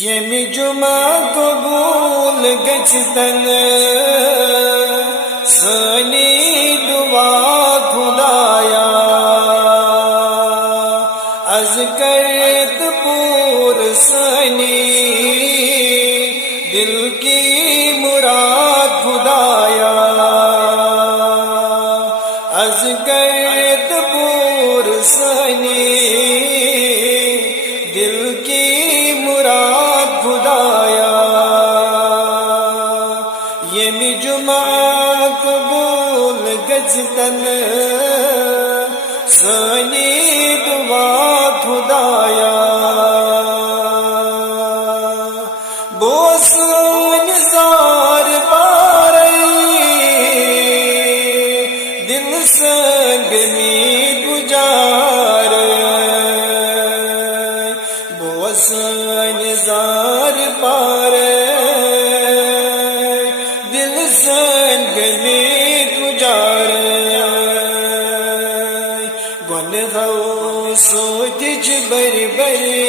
یمی جمعہ قبول گچھتن سنی دعا خدایا از کرت پور سنی دل کی مراد خدایا از کرت پور سنی دل کی مراد خدایا یمی جمعہ قبول گچھتن سنی دعا خدایا بوسن زار پارئی دل سنگنی گجار بوسن زار پارئی دل سنگنی گجار گن ہو سوچ بری بری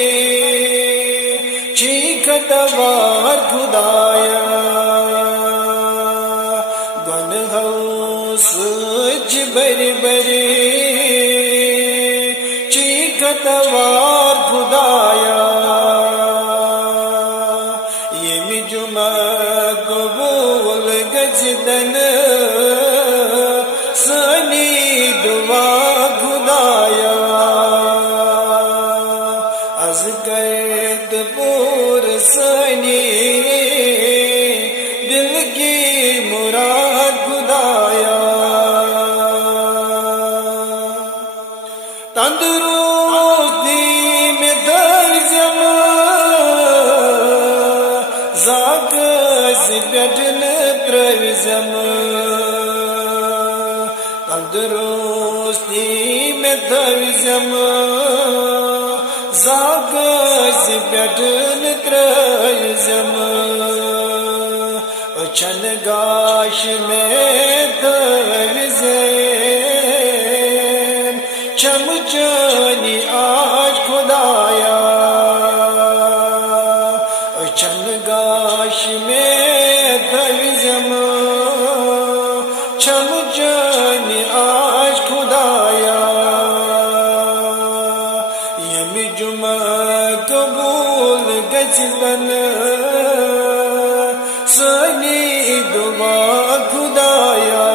چیخت وار خدایا گن ہو سوچ بری بری چیخت وار خدایا یمی جمعہ قبول گچھتن سنی دعا خدایا از کرت پور سنی دل کی مراد خدایا تندرستی میں درجم زاکس گٹن پروزم تندرستی میں درجم زاکس گٹن پروزم چن گاش میں درزم چمچنی آج خدایا چن گاش میں درزم چمچنی آج خدایا یمی جمعہ قبول گچھتن سنی دعا خدایا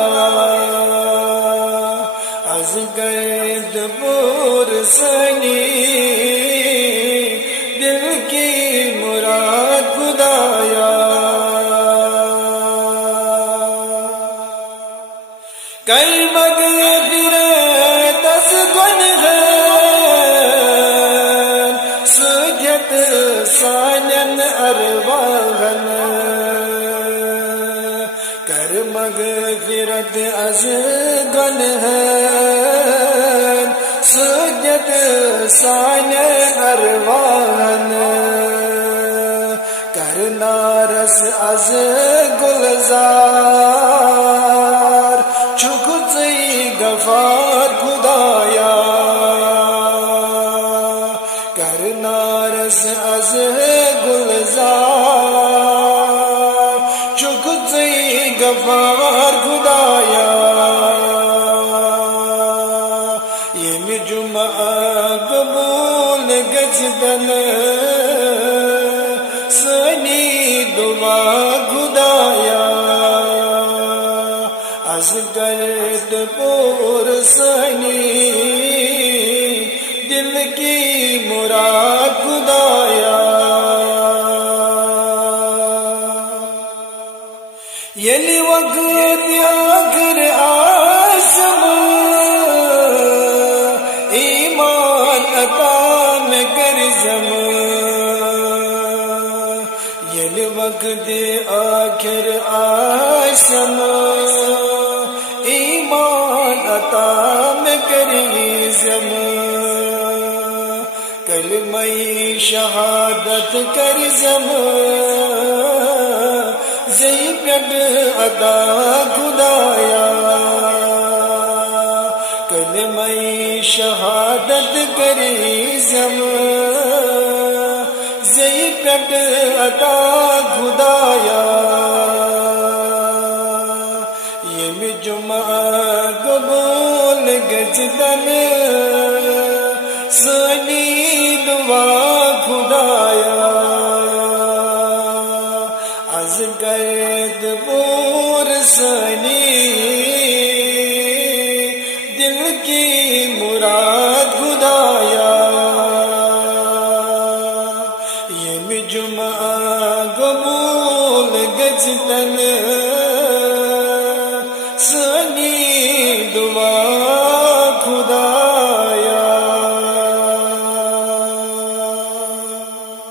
از گرد پور سنی دل کی مراد خدایا کئی مغفرت از گنہگار سجد سانن ارواحن کر مغفرت از گنہگار سجد سانن ارواحن کرنا رس از گلزار چکتی غفار خدایا کرنا رس از گلزار چکتی غفار خدایا یمی جمعہ قبول گچھتن سنی دعا خدایا از گرد پور سنی دل کی مراد خدایا یلی وقت آخر آسم ایمان عطا میں کرزم یلی وقت آخر آسم ایمان عطا میں کرزم کلمہ شہادت کرزم زی پیٹ ادا خدایا کلمہ شہادت کریزم زی پیٹ پیٹ عطا خدایا یہ جمعہ قبول گجدن سنی دعا خدایا از گرد پور سنی دل کی مراد خدایا یہ جمعہ قبول گجدن